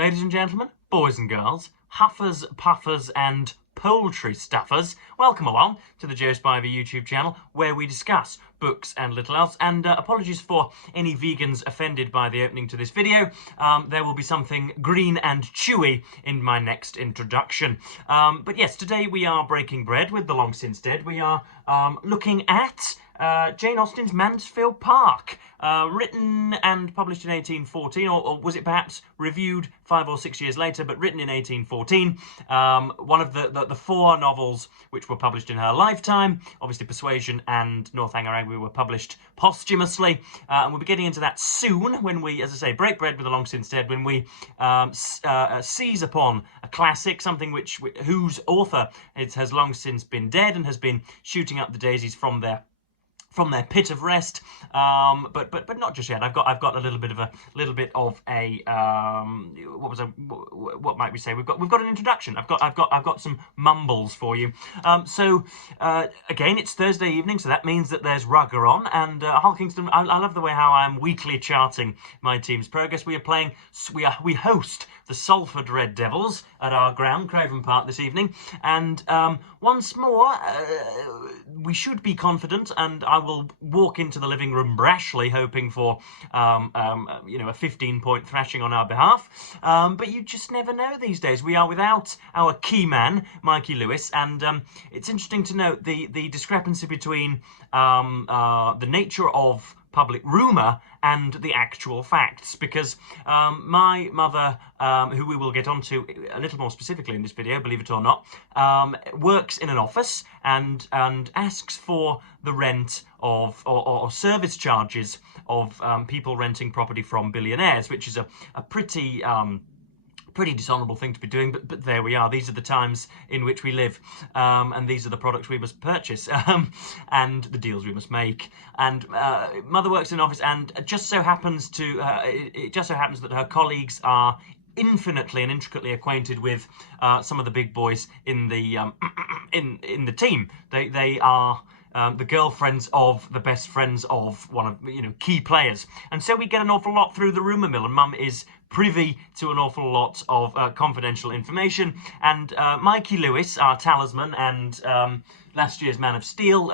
Ladies and gentlemen, boys and girls, huffers, puffers and poultry stuffers, welcome along to the Joe Spivey YouTube channel where we discuss books and little else. And apologies for any vegans offended by the opening to this video. There will be something green and chewy in my next introduction. But yes, today we are breaking bread with the long since dead. We are looking at Jane Austen's Mansfield Park, written and published in 1814, or was it perhaps reviewed 5 or 6 years later, but written in 1814. One of the four novels which were published in her lifetime. Obviously Persuasion and Northanger Abbey were published posthumously, and we'll be getting into that soon when we, as I say, break bread with the long since dead, when we seize upon a classic, something whose author has long since been dead and has been shooting up the daisies from their pit of rest, but not just yet. I've got a little bit of a what might we say? We've got an introduction. I've got some mumbles for you. So again, it's Thursday evening, so that means that there's rugger on, and Hull Kingston. I love the way how I'm weekly charting my team's progress. We host the Salford Red Devils at our ground, Craven Park, this evening, and once more we should be confident, and I will walk into the living room brashly, hoping for a 15-point thrashing on our behalf. But you just never know these days. We are without our key man, Mikey Lewis, and it's interesting to note the discrepancy between the nature of public rumour and the actual facts, because my mother, who we will get onto a little more specifically in this video, believe it or not, works in an office and asks for the rent of or service charges of people renting property from billionaires, which is a pretty dishonourable thing to be doing, but there we are. These are the times in which we live, and these are the products we must purchase, and the deals we must make. And mother works in an office, and it just so happens that her colleagues are infinitely and intricately acquainted with some of the big boys in the in the team. They are the girlfriends of the best friends of one of key players, and so we get an awful lot through the rumour mill, and Mum is privy to an awful lot of confidential information. And Mikey Lewis, our talisman and last year's Man of Steel,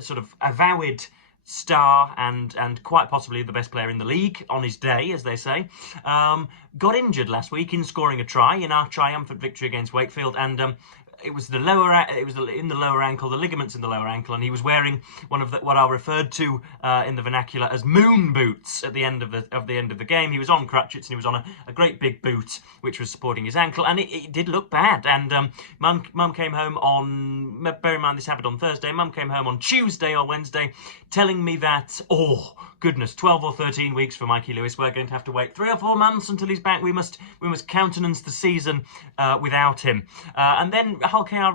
sort of avowed star and quite possibly the best player in the league on his day, as they say, got injured last week in scoring a try in our triumphant victory against Wakefield, and it was in the lower ankle, the ligaments in the lower ankle, and he was wearing one of what are referred to in the vernacular as moon boots at the end of the game. He was on crutches and he was on a great big boot which was supporting his ankle, and it did look bad. And Mum came home on, bear in mind this happened on Thursday, Mum came home on Tuesday or Wednesday telling me that, oh goodness, 12 or 13 weeks for Mikey Lewis. We're going to have to wait 3 or 4 months until he's back. We must countenance the season without him. And then Hull KR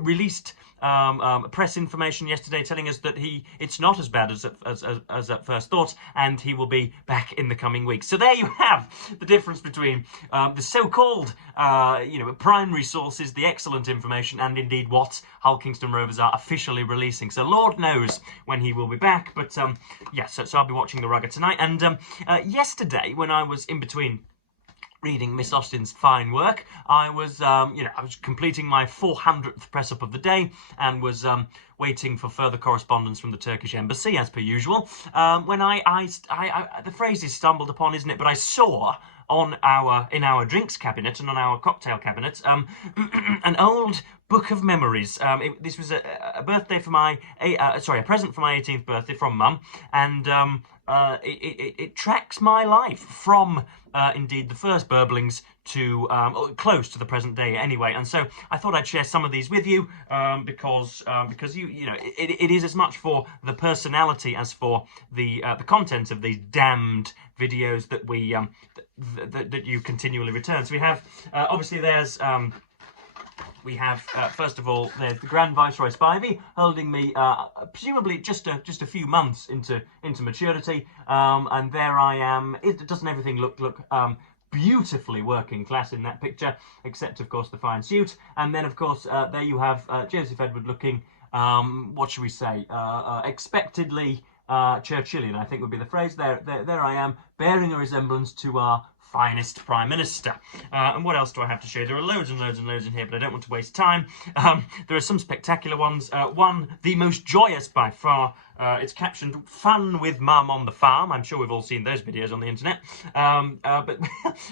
released press information yesterday telling us that it's not as bad as at first thought, and he will be back in the coming weeks. So there you have the difference between the so-called primary sources, the excellent information, and indeed what Hull Kingston Rovers are officially releasing. So Lord knows when he will be back, but yes, so I'll be watching the rugger tonight. And yesterday, when I was in between reading Miss Austen's fine work, I was completing my 400th press-up of the day, and was waiting for further correspondence from the Turkish embassy, as per usual, when the phrase is stumbled upon, isn't it? But I saw in our drinks cabinet and on our cocktail cabinet an old book of memories. This was a birthday for a present for my 18th birthday from Mum, and it tracks my life from indeed the first burblings to close to the present day anyway. And so I thought I'd share some of these with you, because it is as much for the personality as for the content of these damned videos that we that you continually return. So we have obviously there's we have, first of all, there's the Grand Viceroy Spivey holding me, presumably just a few months into maturity, and there I am. Doesn't everything look beautifully working class in that picture, except of course the fine suit? And then of course there you have Joseph Edward looking, what should we say, expectedly Churchillian, I think would be the phrase. There I am, bearing a resemblance to our finest Prime Minister. And what else do I have to show you? There are loads and loads and loads in here, but I don't want to waste time. There are some spectacular ones. One, the most joyous by far, it's captioned, "Fun with Mum on the Farm." I'm sure we've all seen those videos on the internet. But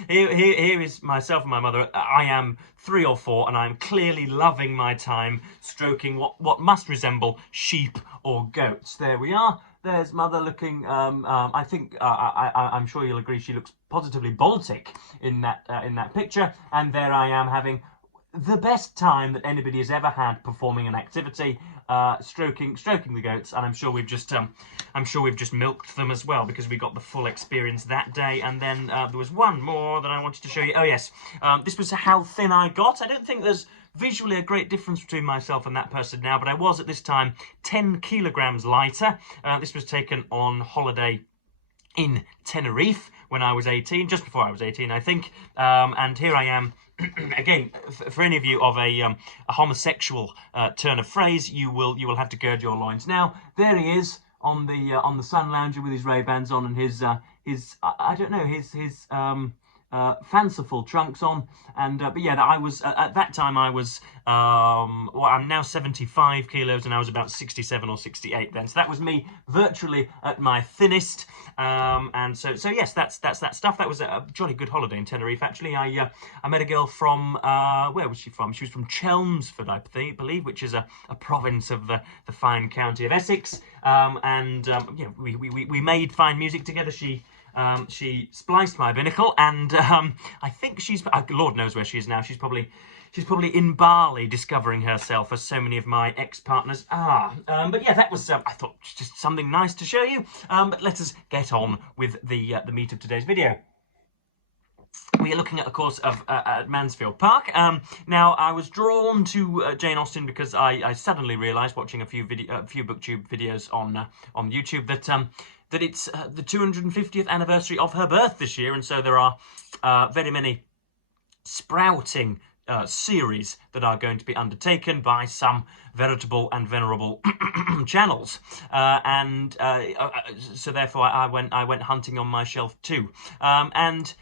here is myself and my mother. I am 3 or 4, and I'm clearly loving my time stroking what must resemble sheep or goats. There we are. There's Mother looking, I think, I'm sure you'll agree, she looks positively Baltic in that picture. And there I am having the best time that anybody has ever had performing an activity, stroking the goats. And I'm sure we've just milked them as well, because we got the full experience that day. And then there was one more that I wanted to show you. Oh yes, this was how thin I got. I don't think there's visually a great difference between myself and that person now, but I was at this time 10 kilograms lighter. This was taken on holiday in Tenerife when I was 18, just before I was 18, I think. And here I am. Again, for any of you of a homosexual turn of phrase, you will have to gird your loins. Now there he is on the sun lounger with his Ray-Bans on and his I don't know, his fanciful trunks on. And but yeah, I was at that time I was well, I'm now 75 kilos, and I was about 67 or 68 then. So that was me virtually at my thinnest. And so yes, that's that stuff. That was a jolly good holiday in Tenerife. Actually, I met a girl from where was she from? She was from Chelmsford, I believe, which is a province of the fine county of Essex. And yeah, we made fine music together. She spliced my binnacle, and I think she's, Lord knows where she is now. She's probably in Bali discovering herself, as so many of my ex-partners are. But yeah, that was, I thought, just something nice to show you. But let us get on with the meat of today's video. We are looking at, of course, at Mansfield Park. Now, I was drawn to Jane Austen because I suddenly realised, watching a few BookTube videos on YouTube, that it's the 250th anniversary of her birth this year, and so there are very many sprouting series that are going to be undertaken by some veritable and venerable channels, and so therefore I went hunting on my shelf too, and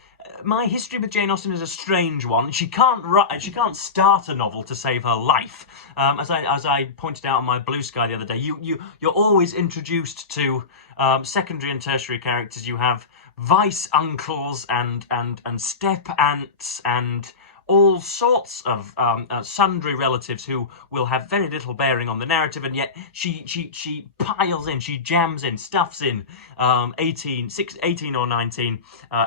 my history with Jane Austen is a strange one. She can't start a novel to save her life. As I pointed out on my Blue Sky the other day, you're always introduced to secondary and tertiary characters. You have vice uncles and step aunts and all sorts of sundry relatives who will have very little bearing on the narrative, and yet she piles in, she jams in, stuffs in 18 or 19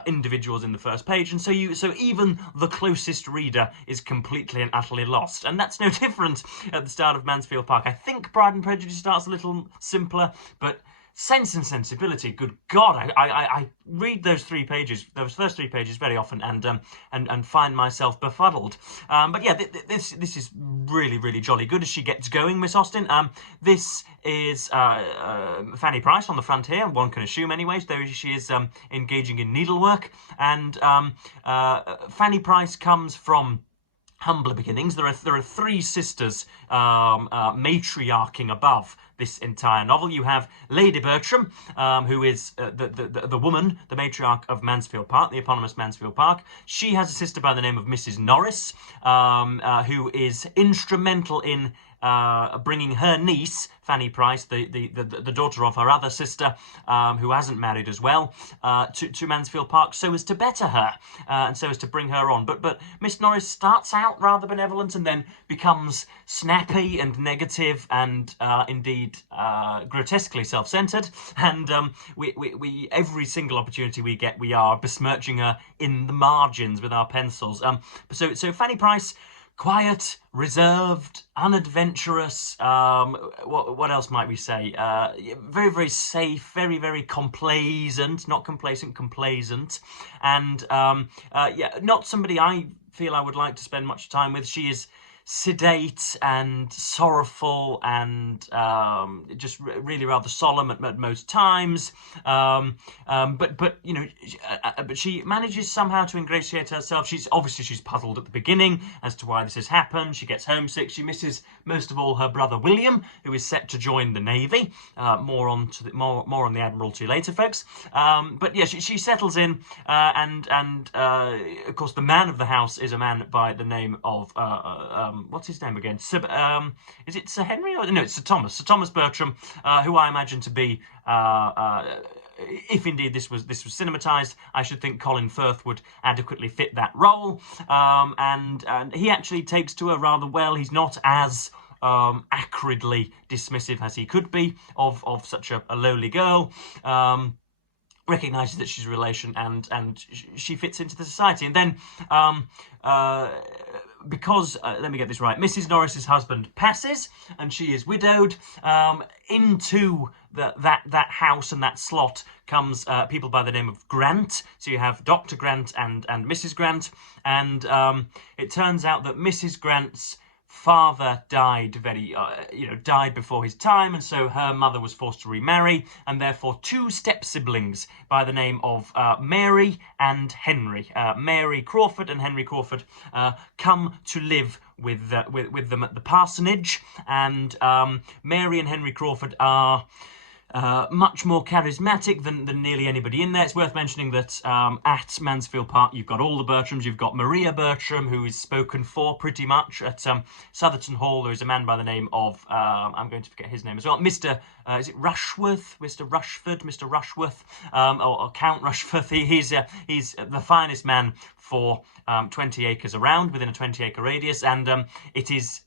individuals in the first page, and so even the closest reader is completely and utterly lost. And that's no different at the start of Mansfield Park. I think Pride and Prejudice starts a little simpler, but Sense and Sensibility, good God, I read those first 3 pages very often, and find myself befuddled. But yeah, this is really, really jolly good as she gets going, Miss Austen. This is Fanny Price on the front here, one can assume anyways, though she is engaging in needlework. And Fanny Price comes from humbler beginnings. There are 3 sisters matriarching above this entire novel. You have Lady Bertram, who is the woman, the matriarch of Mansfield Park, the eponymous Mansfield Park. She has a sister by the name of Mrs. Norris, who is instrumental in bringing her niece, Fanny Price, the daughter of her other sister, who hasn't married as well, to Mansfield Park, so as to better her, and so as to bring her on. But Miss Norris starts out rather benevolent and then becomes snappy and negative and indeed grotesquely self-centered. And we every single opportunity we get, we are besmirching her in the margins with our pencils. So Fanny Price, quiet, reserved, unadventurous, what else might we say? Very, very safe, very, very complacent, not complacent, complacent. And yeah, not somebody I feel I would like to spend much time with. She is sedate and sorrowful and just really rather solemn at most times. But you know, but she manages somehow to ingratiate herself. She's puzzled at the beginning as to why this has happened. She gets homesick. She misses most of all her brother William, who is set to join the Navy. More on the Admiralty later, folks. But yeah, she settles in, and of course the man of the house is a man by the name of what's his name again? Is it Sir Henry? Or no, it's Sir Thomas. Sir Thomas Bertram, who I imagine to be, if indeed this was cinematised, I should think Colin Firth would adequately fit that role. And he actually takes to her rather well. He's not as acridly dismissive as he could be of such a lowly girl. Recognises that she's a relation, and she fits into the society. And then because let me get this right, Mrs. Norris's husband passes and she is widowed. Into that house and that slot comes people by the name of Grant. So you have Dr. Grant and Mrs. Grant, and it turns out that Mrs. Grant's father died died before his time, and so her mother was forced to remarry, and therefore two step-siblings by the name of Mary and Henry. Mary Crawford and Henry Crawford come to live with them at the parsonage, and Mary and Henry Crawford are much more charismatic than nearly anybody in there. It's worth mentioning that at Mansfield Park you've got all the Bertrams. You've got Maria Bertram, who is spoken for pretty much. At Southerton Hall there is a man by the name of, I'm going to forget his name as well, Mr. Is it Rushworth? Mr. Rushford? Mr. Rushworth? Or Count Rushworth. He's the finest man for 20 acres around, within a 20-acre radius, and it is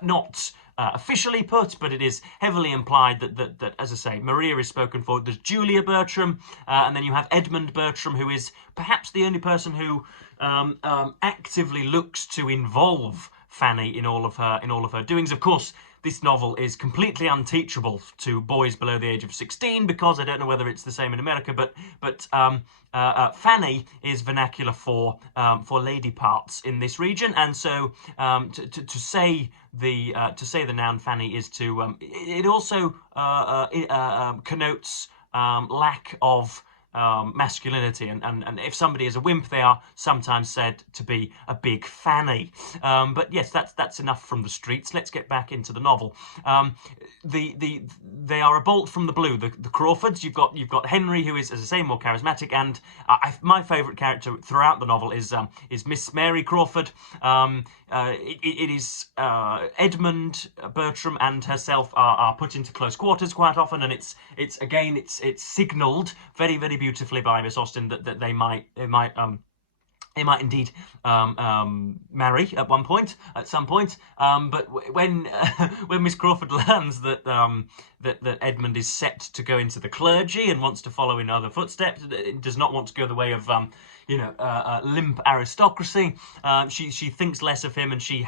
not officially put, but it is heavily implied that, as I say, Maria is spoken for. There's Julia Bertram, and then you have Edmund Bertram, who is perhaps the only person who actively looks to involve Fanny in all of her doings. Of course, this novel is completely unteachable to boys below the age of 16, because I don't know whether it's the same in America, but Fanny is vernacular for lady parts in this region, and so to say the noun Fanny is to it also connotes lack of masculinity, and if somebody is a wimp, they are sometimes said to be a big fanny. But yes, that's enough from the streets. Let's get back into the novel. They are a bolt from the blue. The Crawfords. You've got Henry, who is, as I say, more charismatic, and my favourite character throughout the novel is Miss Mary Crawford. It is Edmund Bertram and herself are put into close quarters quite often, and it's signalled very, very beautifully by Miss Austen that they might indeed marry at some point. But when Miss Crawford learns that that Edmund is set to go into the clergy and wants to follow in other footsteps, does not want to go the way of limp aristocracy, she thinks less of him, and she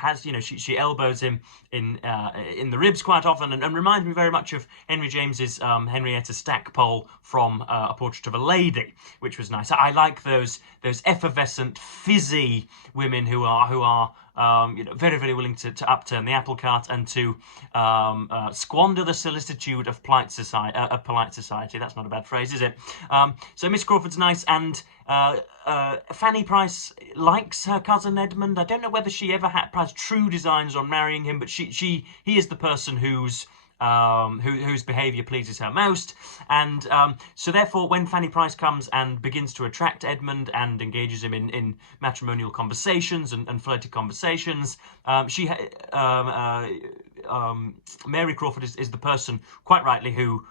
elbows him in the ribs quite often, and reminds me very much of Henry James's Henrietta Stackpole from A Portrait of a Lady, which was nice. I like those effervescent, fizzy women who are very, very willing to upturn the apple cart and to squander the solicitude of polite society. That's not a bad phrase, is it? So Miss Crawford's nice, and Fanny Price likes her cousin Edmund. I don't know whether she ever has true designs on marrying him, but he is the person whose behaviour pleases her most, and so therefore when Fanny Price comes and begins to attract Edmund and engages him in matrimonial conversations and flirty conversations, Mary Crawford is the person, quite rightly, who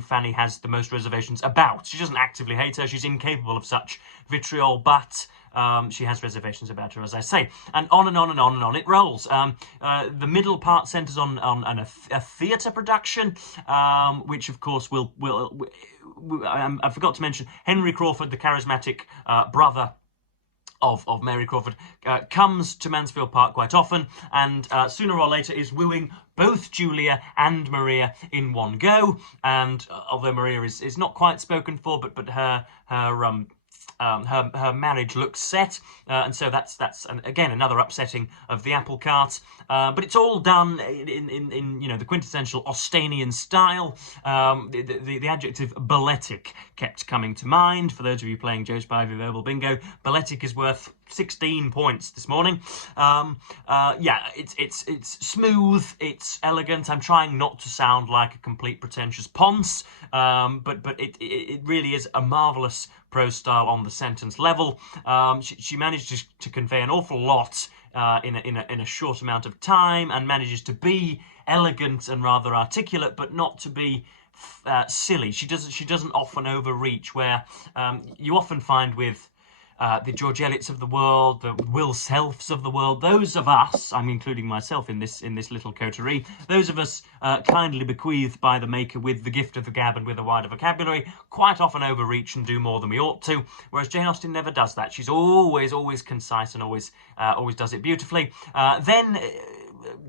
Fanny has the most reservations about. She doesn't actively hate her, she's incapable of such vitriol, but she has reservations about her, as I say, and on and on and on and on it rolls. The middle part centres on a theatre production, which of course I forgot to mention Henry Crawford, the charismatic brother of Mary Crawford, comes to Mansfield Park quite often, and sooner or later is wooing both Julia and Maria in one go. And although Maria is not quite spoken for, but her her marriage looks set, and so that's again another upsetting of the apple cart. But it's all done in the quintessential Austenian style. The adjective balletic kept coming to mind for those of you playing Joe Spivey Verbal Bingo. Balletic is worth 16 points this morning. Yeah, it's smooth, it's elegant. I'm trying not to sound like a complete pretentious ponce, but it really is a marvellous prose style on the sentence level. She manages to convey an awful lot in a short amount of time, and manages to be elegant and rather articulate, but not to be silly. She doesn't often overreach, where you often find with the George Eliots of the world, the Will Selfs of the world, those of us, I'm including myself in this little coterie, those of us kindly bequeathed by the Maker with the gift of the gab and with a wider vocabulary, quite often overreach and do more than we ought to, whereas Jane Austen never does that. She's always concise and always does it beautifully. Then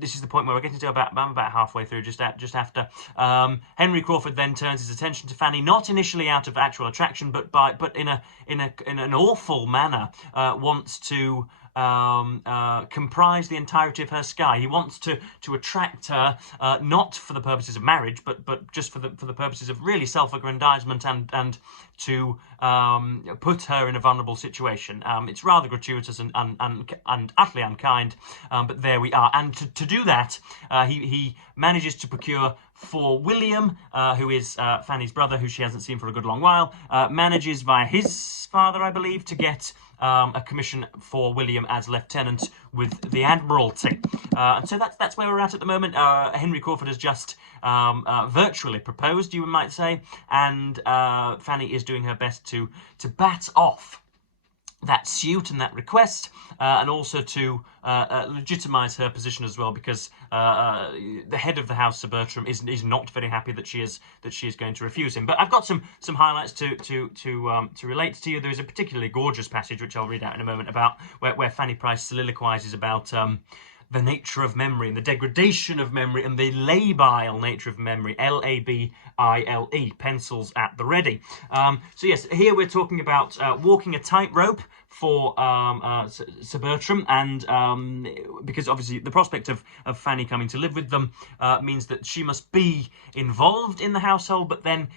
this is the point where we're getting to about halfway through, just after. Henry Crawford then turns his attention to Fanny, not initially out of actual attraction, but in an awful manner, wants to comprise the entirety of her sky. He wants to attract her, not for the purposes of marriage, but just for the purposes of really self-aggrandizement and to put her in a vulnerable situation. It's rather gratuitous and utterly unkind, but there we are. And to do that, he manages to procure for William, who is Fanny's brother, who she hasn't seen for a good long while, manages via his father, I believe, to get a commission for William as lieutenant with the Admiralty. And so that's where we're at the moment. Henry Crawford has just virtually proposed, you might say, and Fanny is doing her best to bat off that suit and that request, and also to legitimise her position as well, because the head of the house, Sir Bertram, is not very happy that she is going to refuse him. But I've got some highlights to relate to you. There's a particularly gorgeous passage which I'll read out in a moment about where Fanny Price soliloquises about the nature of memory and the degradation of memory and the labile nature of memory, L-A-B-I-L-E, pencils at the ready. So yes, here we're talking about walking a tightrope for Sir Bertram, and because obviously the prospect of Fanny coming to live with them means that she must be involved in the household, but then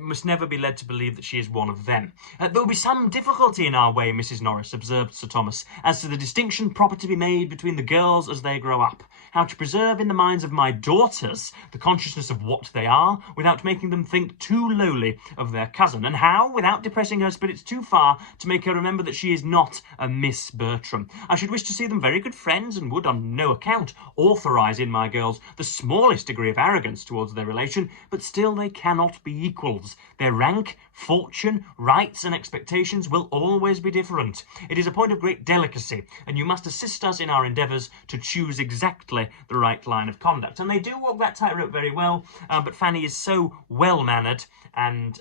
must never be led to believe that she is one of them. There will be some difficulty in our way, Mrs. Norris, observed Sir Thomas, as to the distinction proper to be made between the girls as they grow up, how to preserve in the minds of my daughters the consciousness of what they are, without making them think too lowly of their cousin, and how, without depressing her spirits too far, to make her remember that she is not a Miss Bertram. I should wish to see them very good friends, and would on no account authorise in my girls the smallest degree of arrogance towards their relation, but still they cannot be equals. Their rank, fortune, rights and expectations will always be different. It is a point of great delicacy, and you must assist us in our endeavours to choose exactly the right line of conduct. And they do walk that tightrope very well, but Fanny is so well-mannered, and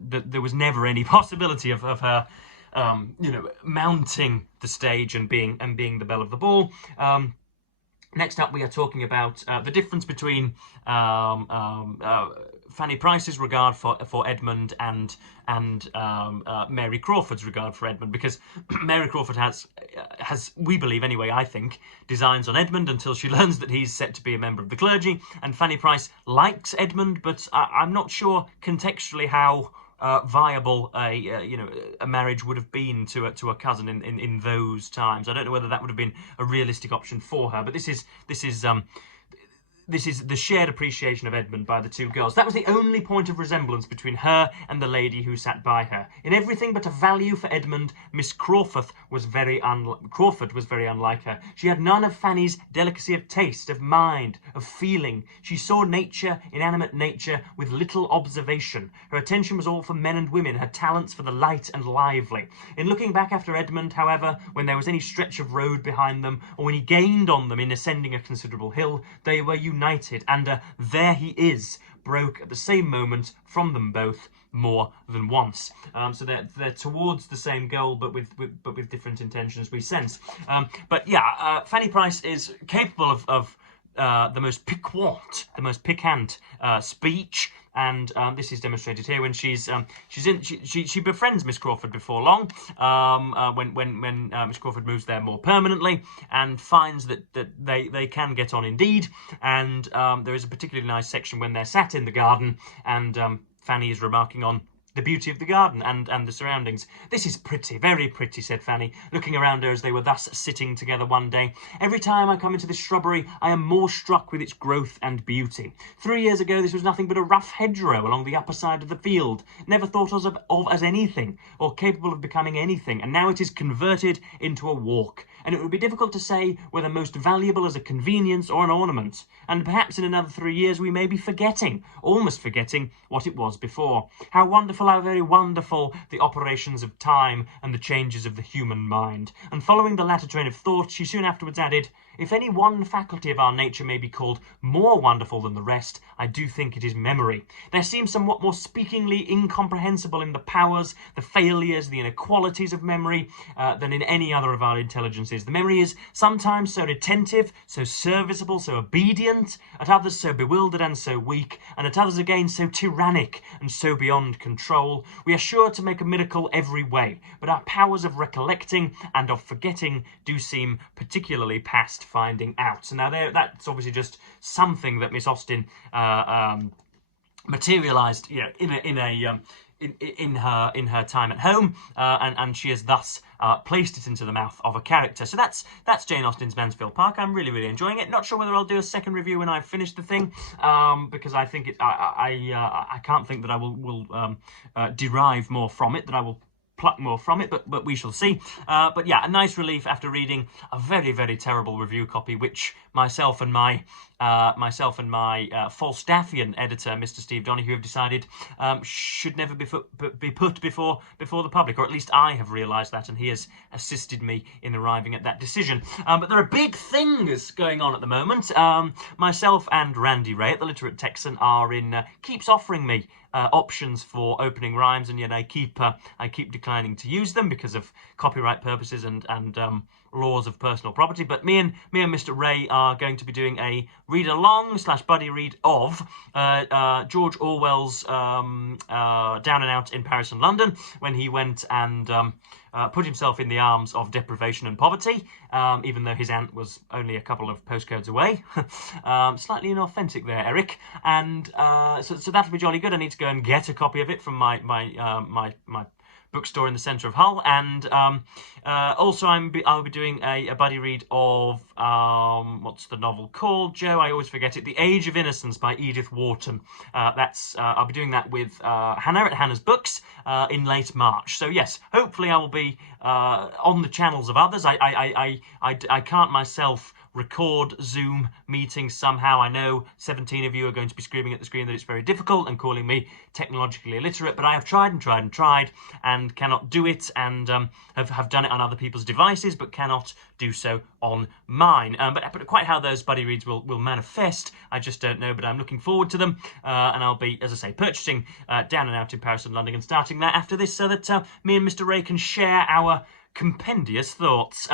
there was never any possibility of her mounting the stage and being the belle of the ball. Next up, we are talking about the difference between Fanny Price's regard for Edmund and Mary Crawford's regard for Edmund, because Mary Crawford has, we believe anyway, I think, designs on Edmund until she learns that he's set to be a member of the clergy, and Fanny Price likes Edmund, but I'm not sure contextually how viable a marriage would have been to a cousin in those times. I don't know whether that would have been a realistic option for her, but this is the shared appreciation of Edmund by the two girls. That was the only point of resemblance between her and the lady who sat by her. In everything but a value for Edmund, Miss Crawford was very unlike her. She had none of Fanny's delicacy of taste, of mind, of feeling. She saw nature, inanimate nature, with little observation. Her attention was all for men and women, her talents for the light and lively. In looking back after Edmund, however, when there was any stretch of road behind them, or when he gained on them in ascending a considerable hill, they were united, and there he is broke at the same moment from them both more than once. So they're towards the same goal, but with different intentions, we sense. But yeah, Fanny Price is capable of the most piquant, the most piquant speech, and this is demonstrated here when she befriends Miss Crawford before long, when Miss Crawford moves there more permanently, and finds that they can get on indeed. And there is a particularly nice section when they're sat in the garden, and Fanny is remarking on the beauty of the garden and the surroundings. "This is pretty, very pretty," said Fanny, looking around her as they were thus sitting together one day. "Every time I come into this shrubbery, I am more struck with its growth and beauty. 3 years ago, this was nothing but a rough hedgerow along the upper side of the field, never thought of as anything, or capable of becoming anything, and now it is converted into a walk, and it would be difficult to say whether most valuable as a convenience or an ornament, and perhaps in another 3 years we may be almost forgetting what it was before. How wonderful, how very wonderful the operations of time and the changes of the human mind." And following the latter train of thought, she soon afterwards added, "If any one faculty of our nature may be called more wonderful than the rest, I do think it is memory. There seems somewhat more speakingly incomprehensible in the powers, the failures, the inequalities of memory than in any other of our intelligences. The memory is sometimes so retentive, so serviceable, so obedient, at others so bewildered and so weak, and at others again so tyrannic and so beyond control. We are sure to make a miracle every way, but our powers of recollecting and of forgetting do seem particularly past finding out." So now that's obviously just something that Miss Austen materialised, in her time at home, and she has thus placed it into the mouth of a character. So that's Jane Austen's Mansfield Park. I'm really enjoying it. Not sure whether I'll do a second review when I've finished the thing, because I think I can't think that I will derive more from it, that I will pluck more from it, but we shall see. But yeah, a nice relief after reading a very terrible review copy, which myself and my Falstaffian editor, Mr. Steve Donoghue, have decided should never be put before the public, or at least I have realised that, and he has assisted me in arriving at that decision. But there are big things going on at the moment. Myself and Randy Ray at the Literate Texan are keeps offering me options for opening rhymes, and yet I keep declining to use them because of copyright purposes and laws of personal property. But me and Mr. Ray are going to be doing a read-along / buddy read of George Orwell's Down and Out in Paris and London, when he went and put himself in the arms of deprivation and poverty, even though his aunt was only a couple of postcodes away. Slightly inauthentic there, Eric. And so that'll be jolly good. I need to go and get a copy of it from my bookstore in the centre of Hull, and also I'll be doing a buddy read of what's the novel called, Joe? I always forget it. The Age of Innocence by Edith Wharton. I'll be doing that with Hannah at Hannah's Books in late March. So yes, hopefully I will be on the channels of others. I can't myself record Zoom meetings somehow. I know 17 of you are going to be screaming at the screen that it's very difficult and calling me technologically illiterate, but I have tried and cannot do it, and have done it on other people's devices but cannot do so on mine. But quite how those buddy reads will manifest, I just don't know, but I'm looking forward to them, and I'll be, as I say, purchasing Down and Out in Paris and London and starting that after this, so that me and Mr. Ray can share our compendious thoughts.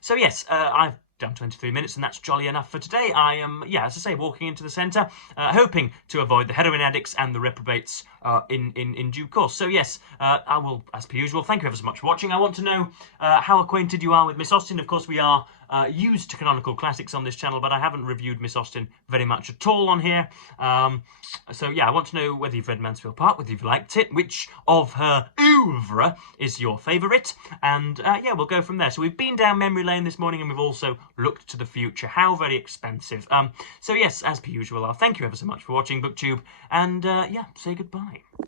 So yes, I've done 23 minutes, and that's jolly enough for today. I am, as I say, walking into the centre, hoping to avoid the heroin addicts and the reprobates in due course. So yes, I will, as per usual, thank you ever so much for watching. I want to know how acquainted you are with Miss Austen. Of course, we are used to canonical classics on this channel, but I haven't reviewed Miss Austen very much at all on here. So yeah, I want to know whether you've read Mansfield Park, whether you've liked it, which of her oeuvre is your favourite, and yeah, we'll go from there. So we've been down memory lane this morning, and we've also looked to the future. How very expensive. So yes, as per usual, I'll thank you ever so much for watching BookTube, and yeah, say goodbye.